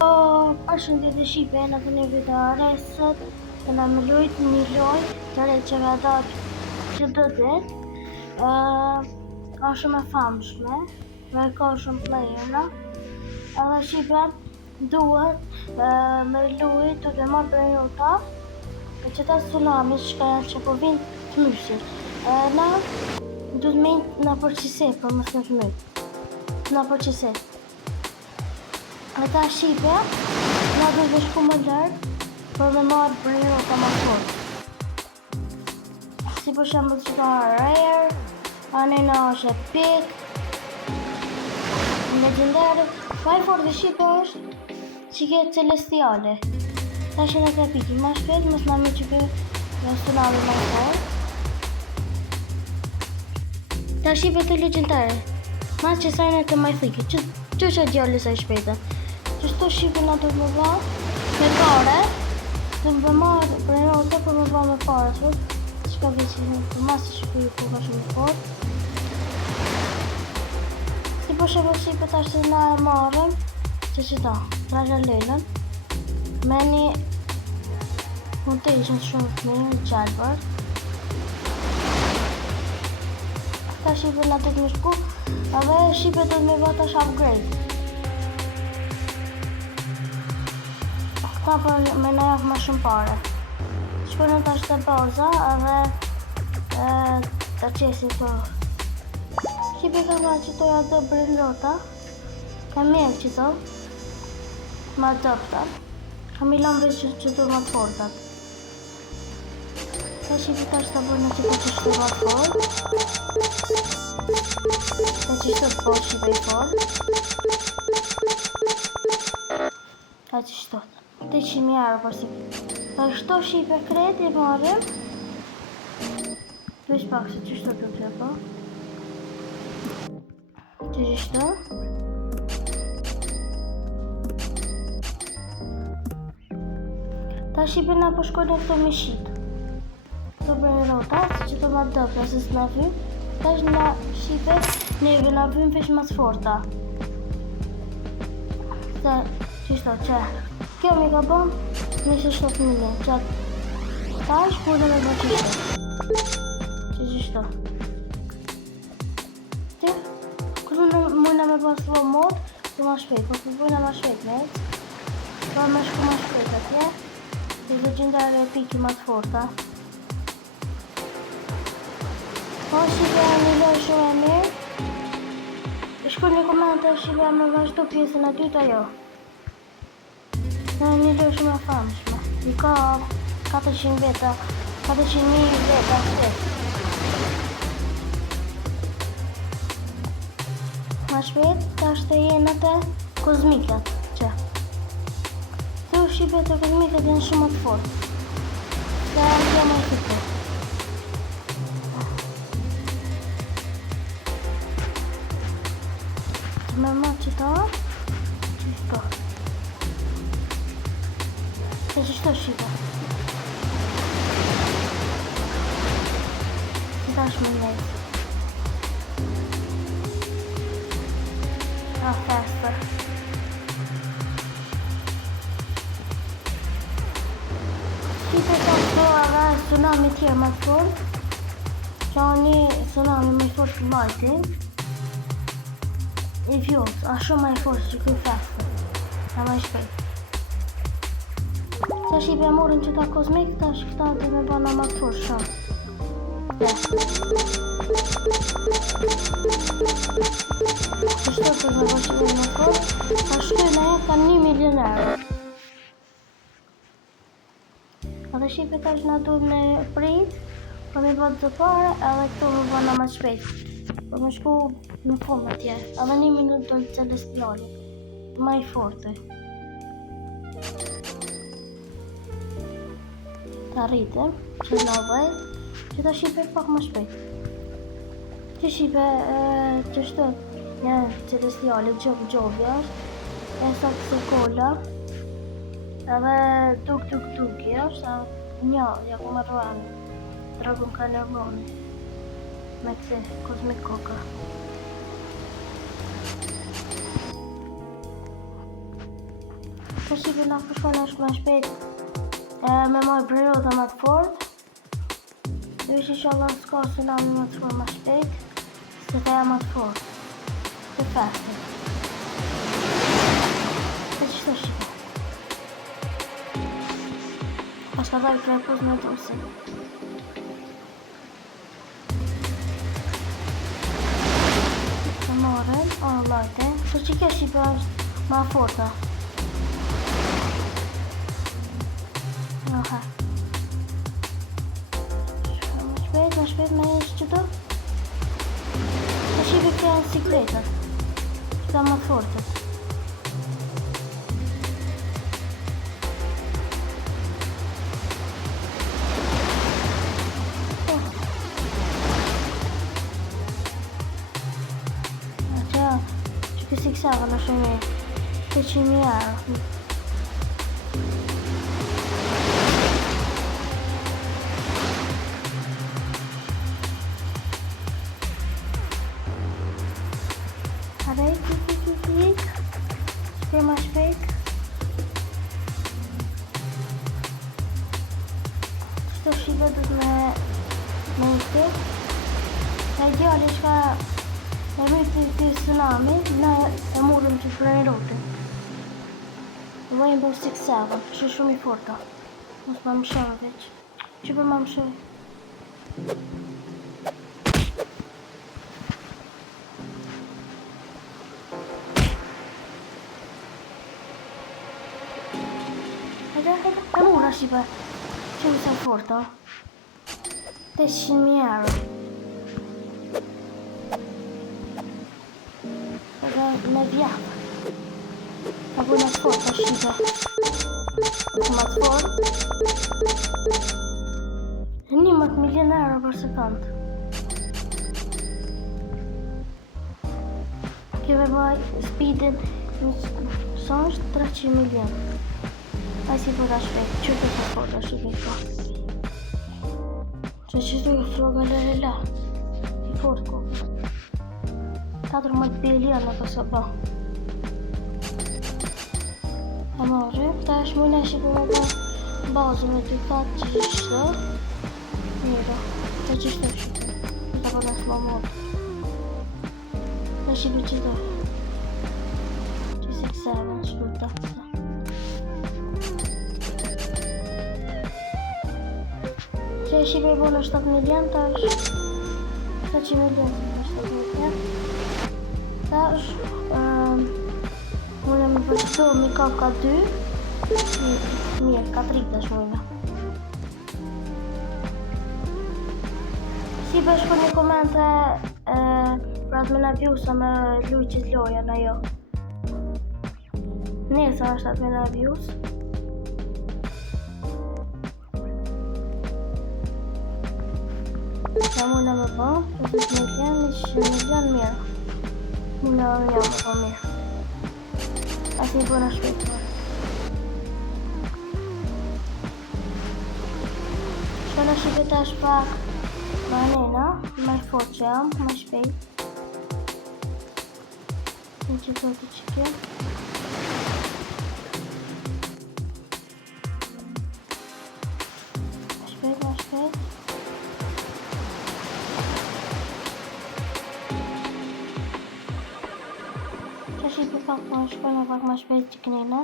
Përshëndetje Shqipe, në të një video sot të në më lujt një loj të re që me dojt që do dit. Ka shumë e famshme, me ka shumë playerna. Edhe Shqipe duhet me lujt të dhe marrë për një ta e që ta tsunami që që po vinë të myshit. Na duhet me në përqise për mësë në të mytë. Në përqise. Ata Shqipe, na duhet me shku më lërë për me marrë për një rota më fort. Si për shembull që ka Rare, anena është Epic, Legendary, ka i fort i Shqipe është që ke Celestiale. Ta që në të Epic, ma shpet, mës në mi që ke në tsunami më fort. Ta Shqipe të Legendary, mas që sajnë të majthike, që që djalli sa i shpeta. Qështu Shqipe nga të më ba me pare, dhe më marrë për e rote për më ba me pare, që ka vëqin për masë Shqipe ju ka shumë fort. Si po Shqipe ta që na e marrëm, që ta, traja lelen, me një mutation shumë të mirë, Jalbert. Ta Shqipe nga të të më shku, edhe Shqipe të të me ba tash upgrade. Ka për me në javë ma shumë pare. Shkojnë të ashtë të borza edhe të qesin të. Shqipe ka ma që toja të brindota, ka mirë që to, ma dopta, ka milan veç që të ma të fortat. Ka Shqipe ka ashtë të bërë që të qështu ma të fort, të qështu të fort Shqipe i fort. Ka qështu. 800 euro për si. Ta shto Shqipe kredi e marrim. Vesh pak se që shto të të po. Që shto. Ta Shqipe nga po shkojnë e këto me shqit. Këto bërë rota, se që të ma dopja se s'na vym. Ta është nga Shqipe neve nga vym vesh mas forta. Se që shto që. Kjo mi ka bom 27 milion, që ta është pune me bërë që qështo. Ti, kërë mujna me bërë slow mode, të ma shpejt, po të bujna ma shpejt me po me shku ma shpejt atje, të legendare Epic ma të forta. Po Shqipe e një loj shumë e mirë, shku një komente Shqipe e me vazhdo pjesën e dyta jo. Në një lojë shumë e famshme. I ka 400 veta, 400.000 veta shtet. Ma shpet, ta është të jenë atë kozmikat, që. Të Shqipe të kozmikat jenë shumë të fort. Se e në më të fort. Të me më që ta, që shto. Se që shto Shqipe. Ta është më lejtë. A faster. Shqipe ka këto edhe tsunami tjerë më të fort. Që a një tsunami më fort të majti. I vjot, a shumë më i fort që këj faster. A më i shpejt. Ta Shqipe e morin që ta kozmik, ta është këta të me bana ma të fort shumë. Qështu të me bërë që me më fort, ta shkoj në jetë ka 1 milion euro. A të Shqipe ta është nga duhet me prit, për me bërë të pare, edhe këto me bana ma shpejt. Për me shku në fund atje, edhe 1 minut të në Celestiali, ma i forte. Ta rritëm, që nga bëjt, që ta Shqipe pak më shpejt. Që Shqipe që shtot një Celestiali, gjovja është, e sa këse kolla, edhe tuk është, një, ja ku më rruanë, Dragon Caneroni, me këse Cosmic Coca. Të shqipi nga përshkon është më shpejt me mojë brelota më të fort. Dhe vish inshallah s'ka tsunami më të fort më shpejt, se ta jam më të fort. Të fastit. Të që të shqipi. Pas ka dajë krepuz në të usim. Të morën, lajte. Për që kjo shqipi është më forta. Aha. Më shpejt me ishë që do. Të shqipi kjo janë sikletët. Që ka më fortët. Që kësi kësava në shumë 100.000 euro. Shpej ma shpejt. Qëto shqipe dhët me iti. E ideali shka e mërë të tsunami, na e murëm që të prejnë rotin. Rainbow Six Siege, që shumë i forta. Mos ma më shërë veç. Që për ma më shërë. E mura shqipe, që më se forta. 800.000 euro. Edhe me vjapë. Ka bu në të forta shqipe. Që më të fort. 11.000.000 euro për sekund. Keve baj speedin në sonjë 300 milion. A si përda shpejt, që të të forta shqipe ka. Që që të froga lere la. I fort ko. 14 bilion në kësë ba. E marrë, ta është mujna shqipe me ba bazë me 2 fatë që qështë. Mira, të qështë shqipe. Ta përda shma morë. Në shqipe që të. Që si këseve në shkuta. Që e shqipe i bo në 7 milion, ta është 700 milion në 7 milion. Ta është mune me përshdo mi ka 2. Mirë, ka 3 është mune. Si për shku një komente për atë me në vjusa me lujqit loja në jo. Nesa është atë me në vjus. Ka mune me po, 50 milion, 100 milion mirë. Mune me një me po mirë. Asë një bëna shpejtë. Shko në shqipet është pak ma nena, ma i fort që jam, ma shpejt. Në që të të që kjo. Ma shpejt. Që shqipet pak ma shkoj në pak ma shpejt që kënina.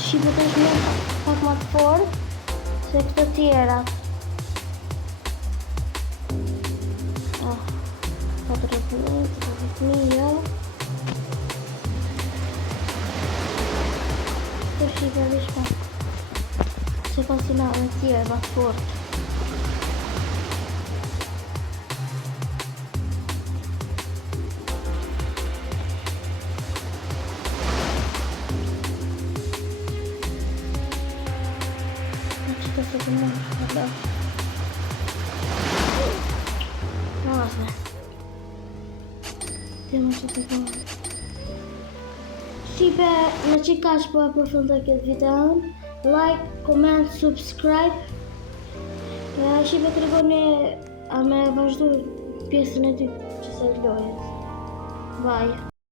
Shqipet është një pak më të fort se këto tjera. 40.000. Këto shqipet është se ka si në tjera më të fort. Shqipe, në që ka që po e përfundoj këtë videon, like, comment, subscribe, Shive të regoni a me vazhdu pjesën e dytë që se lojës. Vaj.